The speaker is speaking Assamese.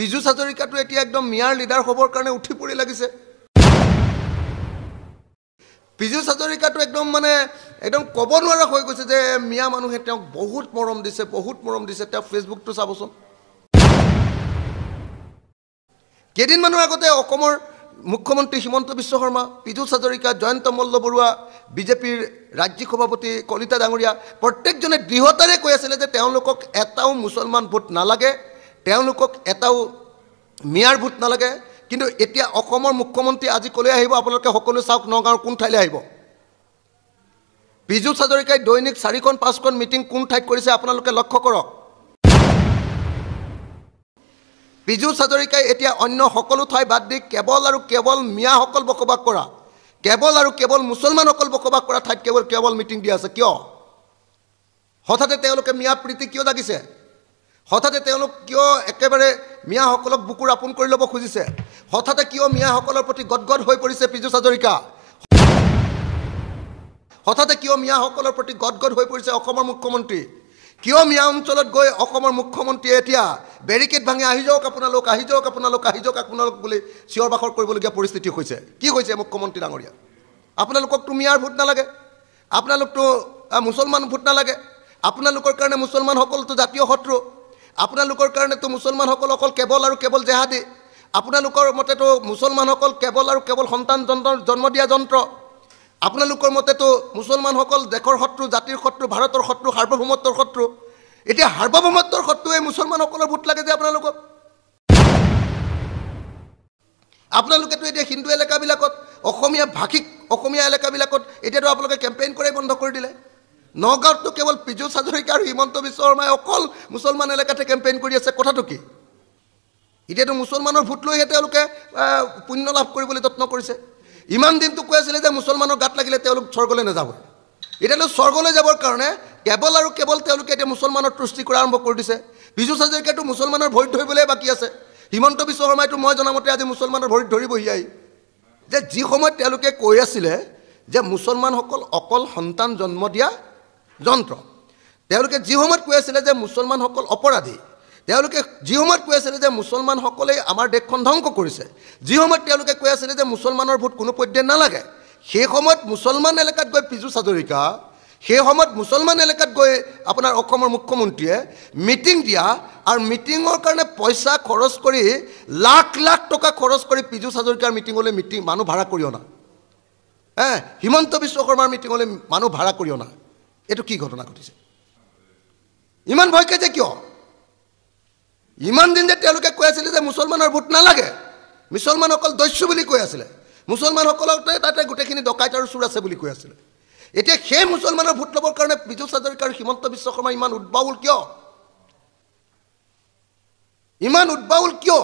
পীযুষ হাজৰিকাটো এতিয়া একদম মিয়াৰ লিডাৰ হ'বৰ কাৰণে উঠি পৰি লাগিছে পীযুষ হাজৰিকাটো একদম মানে একদম ক'ব নোৱাৰা হৈ গৈছে যে মিয়া মানুহে তেওঁক বহুত মৰম দিছে তেওঁ ফেচবুকটো চাবচোন কেইদিনমানৰ আগতে অসমৰ মুখ্যমন্ত্ৰী হিমন্ত বিশ্ব শৰ্মা পীযুষ হাজৰিকা জয়ন্ত মল্ল বৰুৱা বিজেপিৰ ৰাজ্যিক সভাপতি কলিতা ডাঙৰীয়া প্ৰত্যেকজনে দৃঢ়তাৰে কৈ আছিল যে তেওঁলোকক এটাও মুছলমান ভোট নালাগে তেওঁলোকক এটাও মিয়াৰ ভোট নালাগে কিন্তু এতিয়া অসমৰ মুখ্যমন্ত্ৰী আজি কলৈ আহিব আপোনালোকে সকলো চাওক নগাঁৱৰ কোন ঠাইলৈ আহিব পীযুষ হাজৰিকাই দৈনিক 4খন 5খন মিটিং কোন ঠাইত কৰিছে আপোনালোকে লক্ষ্য কৰক পীযুষ হাজৰিকাই এতিয়া অন্য সকলো ঠাই বাদ দি কেৱল আৰু কেৱল মিয়াসকল বসবাস কৰা কেৱল আৰু কেৱল মুছলমানসকল বসবাস কৰা ঠাইত কেৱল মিটিং দি আছে কিয় হঠাতে তেওঁলোকে মিয়া প্ৰীতি কিয় লাগিছে হঠাতে তেওঁলোক কিয় একেবাৰে মিয়াসকলক বুকুৰ আপোন কৰি ল'ব খুজিছে হঠাতে কিয় মিয়াসকলৰ প্ৰতি গদগদ হৈ পৰিছে পীযুষ হাজৰিকা হঠাতে কিয় মিয়াসকলৰ প্ৰতি গদগদ হৈ পৰিছে অসমৰ মুখ্যমন্ত্ৰী কিয় মিয়া অঞ্চলত গৈ অসমৰ মুখ্যমন্ত্ৰীয়ে এতিয়া বেৰিকেড ভাঙি আহি যাওক আপোনালোক বুলি চিঞৰ বাখৰ কৰিবলগীয়া পৰিস্থিতি হৈছে কি হৈছে মুখ্যমন্ত্ৰী ডাঙৰীয়া আপোনালোককতো মিয়াৰ ভোট নালাগে আপোনালোকতো মুছলমান ভোট নালাগে আপোনালোকৰ কাৰণে মুছলমানসকলতো জাতীয় শত্ৰু আপোনালোকৰ কাৰণেতো মুছলমানসকল অকল কেৱল আৰু কেৱল জেহাদী আপোনালোকৰ মতেতো মুছলমানসকল কেৱল আৰু কেৱল সন্তান জন্ম দিয়া যন্ত্ৰ আপোনালোকৰ মতেতো মুছলমানসকল দেশৰ শত্ৰু জাতিৰ শত্ৰু ভাৰতৰ শত্ৰু সাৰ্বভৌমত্বৰ শত্ৰু এতিয়া সাৰ্বভৌমত্বৰ শত্ৰুৱে মুছলমানসকলৰ ভোট লাগে যে আপোনালোকেতো এতিয়া হিন্দু এলেকাবিলাকত অসমীয়া ভাষিক অসমীয়া এলেকাবিলাকত এতিয়াতো আপোনালোকে কেম্পেইন কৰাই বন্ধ কৰি দিলে নগাঁৱতো কেৱল পীযুষ হাজৰিকা আৰু হিমন্ত বিশ্ব শৰ্মাই অকল মুছলমান এলেকাতে কেম্পেইন কৰি আছে কথাটো কি এতিয়াতো মুছলমানৰ ভোট লৈহে তেওঁলোকে পুণ্য লাভ কৰিবলৈ যত্ন কৰিছে ইমান দিনটো কৈ আছিলে যে মুছলমানৰ গাত লাগিলে তেওঁলোক স্বৰ্গলৈ নাযাব এতিয়াতো স্বৰ্গলৈ যাবৰ কাৰণে কেৱল আৰু কেৱল তেওঁলোকে এতিয়া মুছলমানৰ তুষ্টি কৰা আৰম্ভ কৰি দিছে পীযুষ হাজৰিকাটো মুছলমানৰ ভৰিত ধৰিবলৈ বাকী আছে হিমন্ত বিশ্ব শৰ্মাইতো মই জনামতে আজি মুছলমানৰ ভৰিত ধৰিবহি আহি যে যি সময়ত তেওঁলোকে কৈ আছিলে যে মুছলমানসকল অকল সন্তান জন্ম দিয়া যন্ত্ৰ তেওঁলোকে যি সময়ত কৈ আছিলে যে মুছলমানসকল অপৰাধী তেওঁলোকে যি সময়ত কৈ আছিলে যে মুছলমানসকলেই আমাৰ দেশখন ধ্বংস কৰিছে যি সময়ত তেওঁলোকে কৈ আছিলে যে মুছলমানৰ ভোট কোনো পধ্যে নালাগে সেই সময়ত মুছলমান এলেকাত গৈ পীযুষ হাজৰিকা সেই সময়ত মুছলমান এলেকাত গৈ আপোনাৰ অসমৰ মুখ্যমন্ত্ৰীয়ে মিটিং দিয়া আৰু মিটিঙৰ কাৰণে পইচা খৰচ কৰি লাখ লাখ টকা খৰচ কৰি পীযুষ হাজৰিকাৰ মিটিঙলৈ মানুহ ভাড়া কৰি অনা হিমন্ত বিশ্ব শৰ্মাৰ মিটিঙলৈ মানুহ ভাড়া কৰি অনা এইটো কি ঘটনা ঘটিছে ইমান ভয় খাইছে কিয় ইমান দিন যে তেওঁলোকে কৈ আছিলে যে মুছলমানৰ ভোট নালাগে মুছলমানসকল দস্যু বুলি কৈ আছিলে মুছলমানসকলক তাতে গোটেইখিনি ডকাইত আৰু চোৰ আছে বুলি কৈ আছিলে এতিয়া সেই মুছলমানৰ ভোট ল'বৰ কাৰণে পীযুষ হাজৰিকা আৰু হিমন্ত বিশ্ব শৰ্মা ইমান উদ্বাউল কিয়